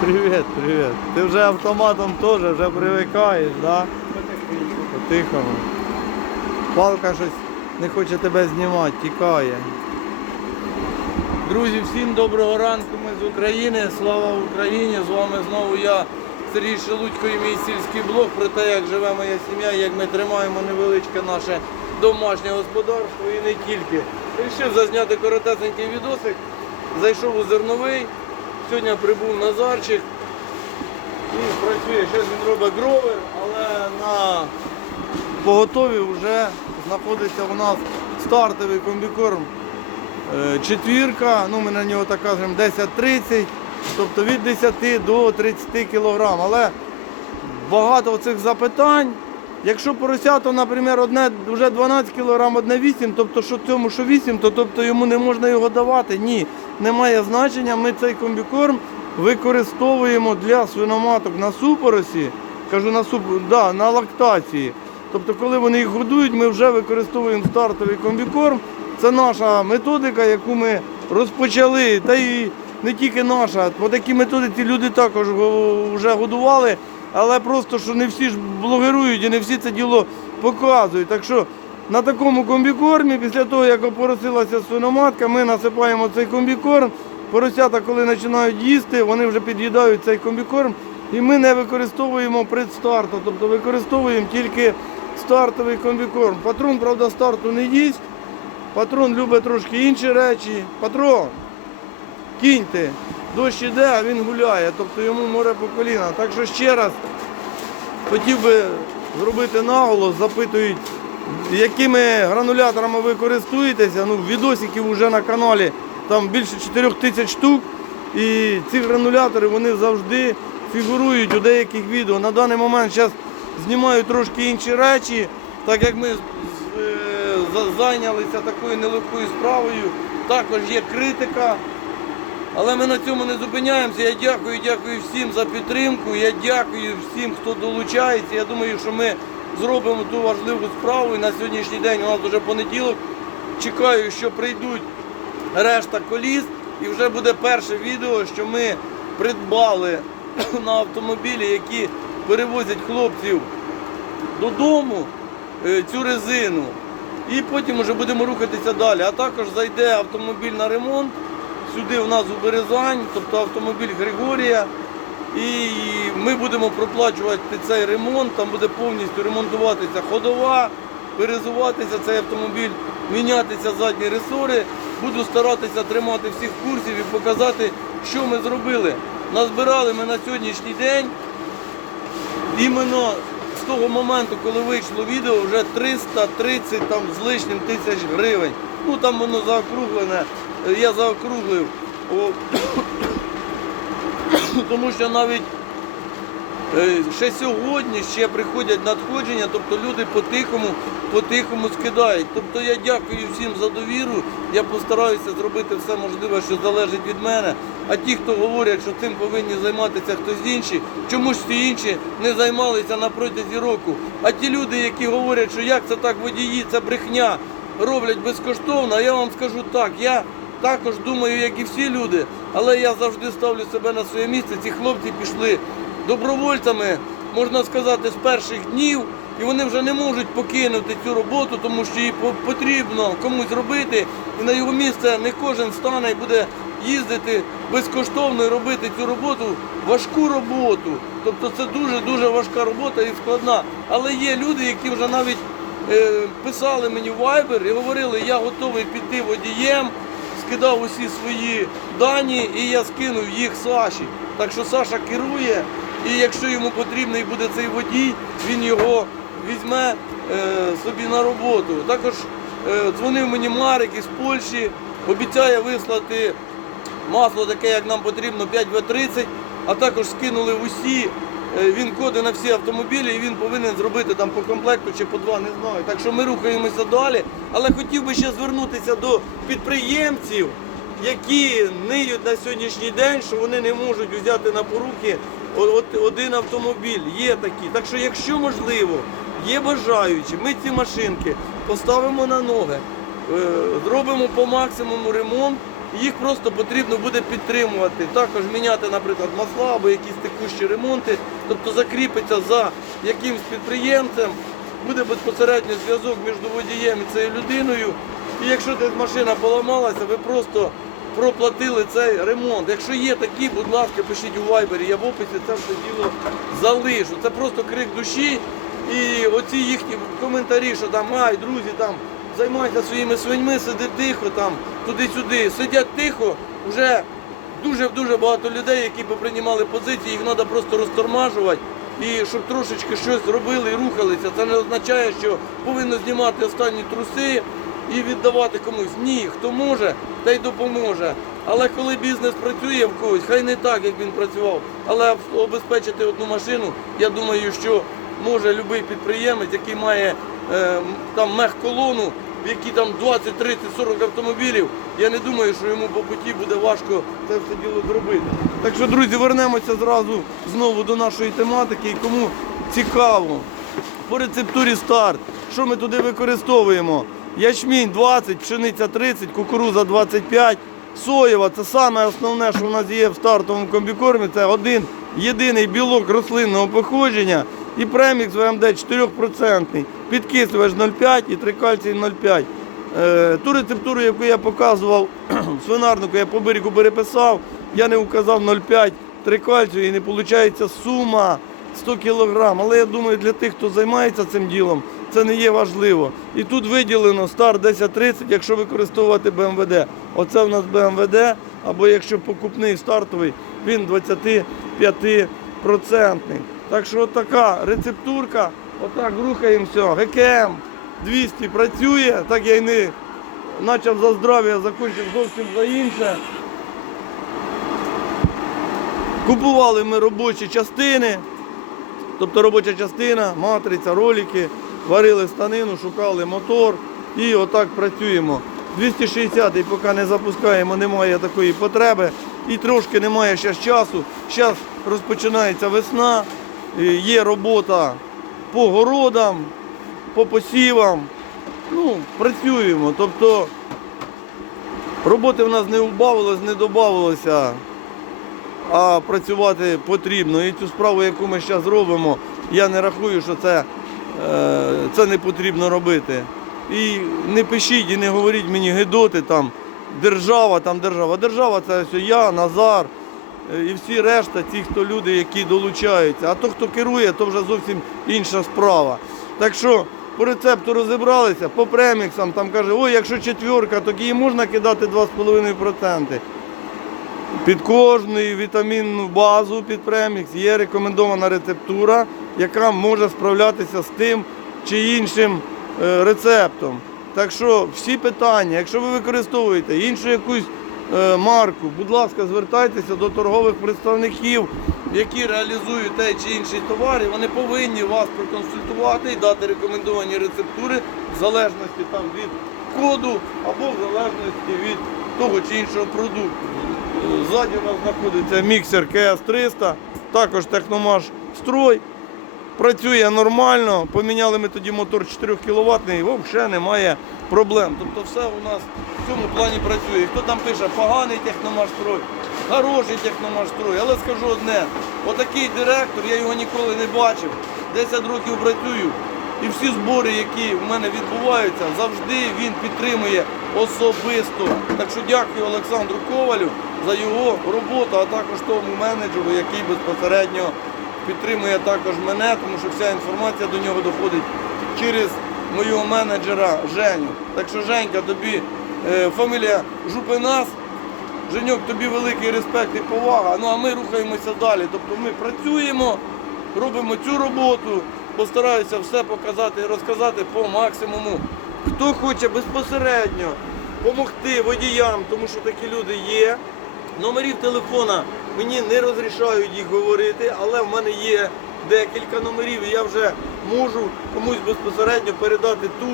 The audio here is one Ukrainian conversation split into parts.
Привіт, привіт. Ти вже автоматом теж вже привикаєш, да? По-тихому. Палка щось не хоче тебе знімати, тікає. Друзі, всім доброго ранку. Ми з України. Слава Україні! З вами знову я, Сергій Шелудько і мій сільський блог про те, як живе моя сім'я, як ми тримаємо невеличке наше домашнє господарство і не тільки. Рішив зазняти коротесенький відосик. Зайшов у зерновий. Сьогодні прибув Назарчик. І працює. Зараз він робить гровер, але на поготові вже знаходиться у нас стартовий комбікорм Е, четвірка, ну ми на нього так кажемо 10-30, тобто від 10 до 30 кг. Але багато цих запитань. Якщо поросято, наприклад, одне вже 12 кг, одне 8, тобто що цьому, що 8, то тобто йому не можна його давати. Ні, немає значення. Ми цей комбікорм використовуємо для свиноматок на супоросі, кажу на суп, да, на лактації. Тобто, коли вони їх годують, ми вже використовуємо стартовий комбікорм. Це наша методика, яку ми розпочали. Та й не тільки наша. По такій методиці люди також вже годували, але просто що не всі ж блогерують і не всі це діло показують. Так що на такому комбікормі, після того, як опоросилася свиноматка, ми насипаємо цей комбікорм. Поросята, коли починають їсти, вони вже під'їдають цей комбікорм. І ми не використовуємо предстарту, тобто використовуємо тільки стартовий комбікорм. Патрон, правда, старту не їсть. Патрон любить трошки інші речі. Патрон, кіньте, дощ іде, а він гуляє, тобто йому море по коліна. Так що ще раз хотів би зробити наголос, запитують, якими грануляторами ви користуєтеся. Ну, відосиків вже на каналі там більше 4 тисяч штук. І ці гранулятори вони завжди фігурують у деяких відео. На даний момент зараз знімаю трошки інші речі, так як ми е, за- зайнялися такою нелегкою справою. Також є критика. Але ми на цьому не зупиняємося. Я дякую, дякую всім за підтримку. Я дякую всім, хто долучається. Я думаю, що ми зробимо ту важливу справу. І на сьогоднішній день у нас вже понеділок. Чекаю, що прийдуть решта коліс. І вже буде перше відео, що ми придбали на автомобілі, які перевозять хлопців додому е, цю резину. І потім вже будемо рухатися далі. А також зайде автомобіль на ремонт. Сюди у нас у Березань, тобто автомобіль Григорія. І ми будемо проплачувати цей ремонт, там буде повністю ремонтуватися ходова, перезуватися цей автомобіль, мінятися задні ресори. Буду старатися тримати всіх в курсі і показати, що ми зробили. Назбирали ми на сьогоднішній день іменно з того моменту, коли вийшло відео, вже 330 там, з лишнім тисяч гривень. Ну там воно заокруглене, я заокруглив. Тому що навіть е, ще сьогодні ще приходять надходження, тобто люди по-тихому, по-тихому скидають. Тобто я дякую всім за довіру. Я постараюся зробити все можливе, що залежить від мене. А ті, хто говорять, що цим повинні займатися хтось інший, чомусь ті інші не займалися на протязі року. А ті люди, які говорять, що як це так водії, це брехня, роблять безкоштовно, я вам скажу так, я також думаю, як і всі люди, але я завжди ставлю себе на своє місце. Ці хлопці пішли добровольцями, можна сказати, з перших днів, і вони вже не можуть покинути цю роботу, тому що її потрібно комусь робити. І на його місце не кожен стане і буде їздити безкоштовно і робити цю роботу, важку роботу. Тобто це дуже-дуже важка робота і складна. Але є люди, які вже навіть е, писали мені в Viber і говорили, я готовий піти водієм, скидав усі свої дані і я скинув їх Саші. Так що Саша керує, і якщо йому потрібний буде цей водій, він його візьме е, собі на роботу. Також е, дзвонив мені Марик із Польщі, обіцяє вислати масло таке, як нам потрібно, 5В30, а також скинули усі він коди на всі автомобілі і він повинен зробити там по комплекту чи по два, не знаю. Так що ми рухаємося далі. Але хотів би ще звернутися до підприємців, які ниють на сьогоднішній день, що вони не можуть взяти на поруки один автомобіль. Є такі. Так що, якщо можливо, є бажаючі, ми ці машинки поставимо на ноги, е, зробимо по максимуму ремонт Їх просто потрібно буде підтримувати. Також міняти, наприклад, масла або якісь текущі ремонти. Тобто закріпиться за якимсь підприємцем, буде безпосередньо зв'язок між водієм і цією людиною. І якщо десь машина поламалася, ви просто проплатили цей ремонт. Якщо є такі, будь ласка, пишіть у вайбері, я в описі це все діло залишу. Це просто крик душі. І оці їхні коментарі, що там, ай, друзі, там займайся своїми свиньми, сиди тихо, там, туди-сюди. Сидять тихо, вже дуже-дуже багато людей, які поприймали позиції, їх треба просто розтормажувати. І щоб трошечки щось робили і рухалися. Це не означає, що повинно знімати останні труси і віддавати комусь. Ні, хто може, та й допоможе. Але коли бізнес працює в когось, хай не так, як він працював, але обезпечити одну машину, я думаю, що може будь-який підприємець, який має там мехколону, в якій там 20, 30, 40 автомобілів, я не думаю, що йому по путі буде важко це все діло зробити. Так що, друзі, вернемося зразу знову до нашої тематики. І кому цікаво, по рецептурі старт, що ми туди використовуємо? Ячмінь 20, пшениця 30, кукуруза 25, соєва це саме основне, що в нас є в стартовому комбікормі. Це один єдиний білок рослинного походження і премікс ВМД 4%, підкислювач 0,5 і трикальцій 0,5. Е, Ту рецептуру, яку я показував свинарнику, я по берегу переписав, я не указав 0,5 трикальцію і не виходить сума 100 кг. Але я думаю, для тих, хто займається цим ділом, це не є важливо. І тут виділено стар 1030, якщо використовувати БМВД. Оце в нас БМВД, або якщо покупний стартовий, він 25%. Так що така рецептурка, отак рухаємося. ГКМ 200 працює, так я й не почав за здрав'я, закінчив зовсім за інше. Купували ми робочі частини, тобто робоча частина, матриця, ролики, варили станину, шукали мотор і отак працюємо. 260-й поки не запускаємо, немає такої потреби. І трошки немає ще часу. Зараз розпочинається весна, е, є робота по городам, по посівам. Ну, працюємо. Тобто роботи в нас не убавилось, не додавалося а працювати потрібно. І цю справу, яку ми зараз робимо, я не рахую, що це, це не потрібно робити. І не пишіть і не говоріть мені гидоти там, держава, там держава. Держава це все я, Назар е, і всі решта, ті, хто люди, які долучаються. А то, хто керує, то вже зовсім інша справа. Так що по рецепту розібралися, по преміксам там каже, ой, якщо четверка, то її можна кидати 2,5%. Під кожну вітамінну базу під премікс є рекомендована рецептура, яка може справлятися з тим чи іншим е, рецептом. Так що всі питання, якщо ви використовуєте іншу якусь е, марку, будь ласка, звертайтеся до торгових представників, які реалізують той чи інший товар, і вони повинні вас проконсультувати і дати рекомендовані рецептури в залежності там від коду або в залежності від того чи іншого продукту. Ззаді у нас знаходиться міксер КС-300, також Техномаш Строй. Працює нормально. Поміняли ми тоді мотор 4 кВт взагалі немає проблем. Тобто все у нас в цьому плані працює. Хто там пише поганий техномаш строй, хороший техномаш строй. Але скажу одне, отакий директор, я його ніколи не бачив. 10 років працюю. І всі збори, які в мене відбуваються, завжди він підтримує особисто. Так що дякую Олександру Ковалю за його роботу, а також тому менеджеру, який безпосередньо підтримує також мене, тому що вся інформація до нього доходить через мого менеджера Женю. Так що Женька, тобі е, фамілія Жупинас. Женьок, тобі великий респект і повага. Ну а ми рухаємося далі. Тобто ми працюємо, робимо цю роботу, постараюся все показати і розказати по максимуму. Хто хоче безпосередньо допомогти водіям, тому що такі люди є. Номерів телефона мені не розрішають їх говорити, але в мене є декілька номерів, і я вже можу комусь безпосередньо передати ту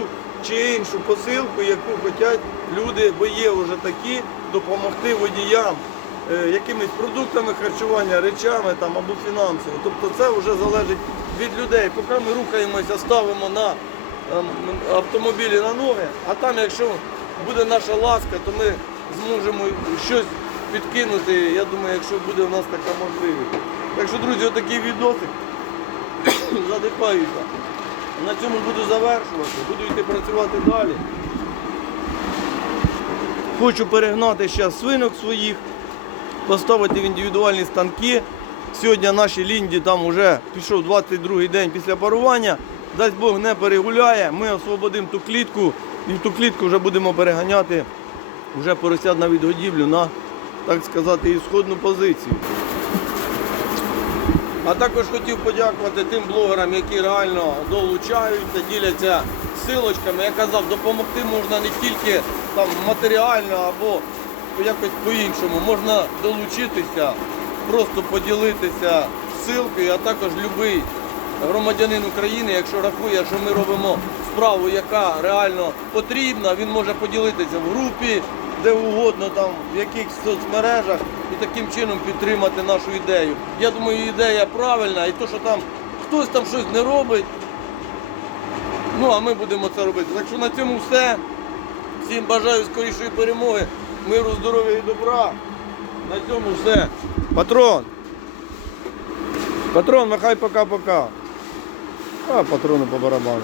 чи іншу посилку, яку хочуть люди, бо є вже такі, допомогти водіям е, якимись продуктами харчування, речами там або фінансово. Тобто це вже залежить від людей. Поки ми рухаємося, ставимо на ем, автомобілі на ноги, а там, якщо буде наша ласка, то ми зможемо щось підкинути. Я думаю, якщо буде у нас така можливість. Так що, друзі, отакий відосик. Задихаюся. На цьому буду завершувати, буду йти працювати далі. Хочу перегнати ще свинок своїх, поставити в індивідуальні станки. Сьогодні наші лінді там вже пішов 22-й день після парування. Дасть Бог не перегуляє, ми освободимо ту клітку і в ту клітку вже будемо переганяти вже поросят на відгодівлю на, так сказати, ісходну позицію. А також хотів подякувати тим блогерам, які реально долучаються, діляться силочками. Я казав, допомогти можна не тільки там матеріально або якось по-іншому. Можна долучитися, просто поділитися ссилкою, а також будь-який громадянин України, якщо рахує, що ми робимо справу, яка реально потрібна, він може поділитися в групі, де угодно, там, в якихось соцмережах і таким чином підтримати нашу ідею. Я думаю, ідея правильна, і то, що там хтось там щось не робить, ну а ми будемо це робити. Так що на цьому все. Всім бажаю скорішої перемоги, миру, здоров'я і добра. На цьому все. Патрон. Патрон, махай пока-пока. А патрони по барабану.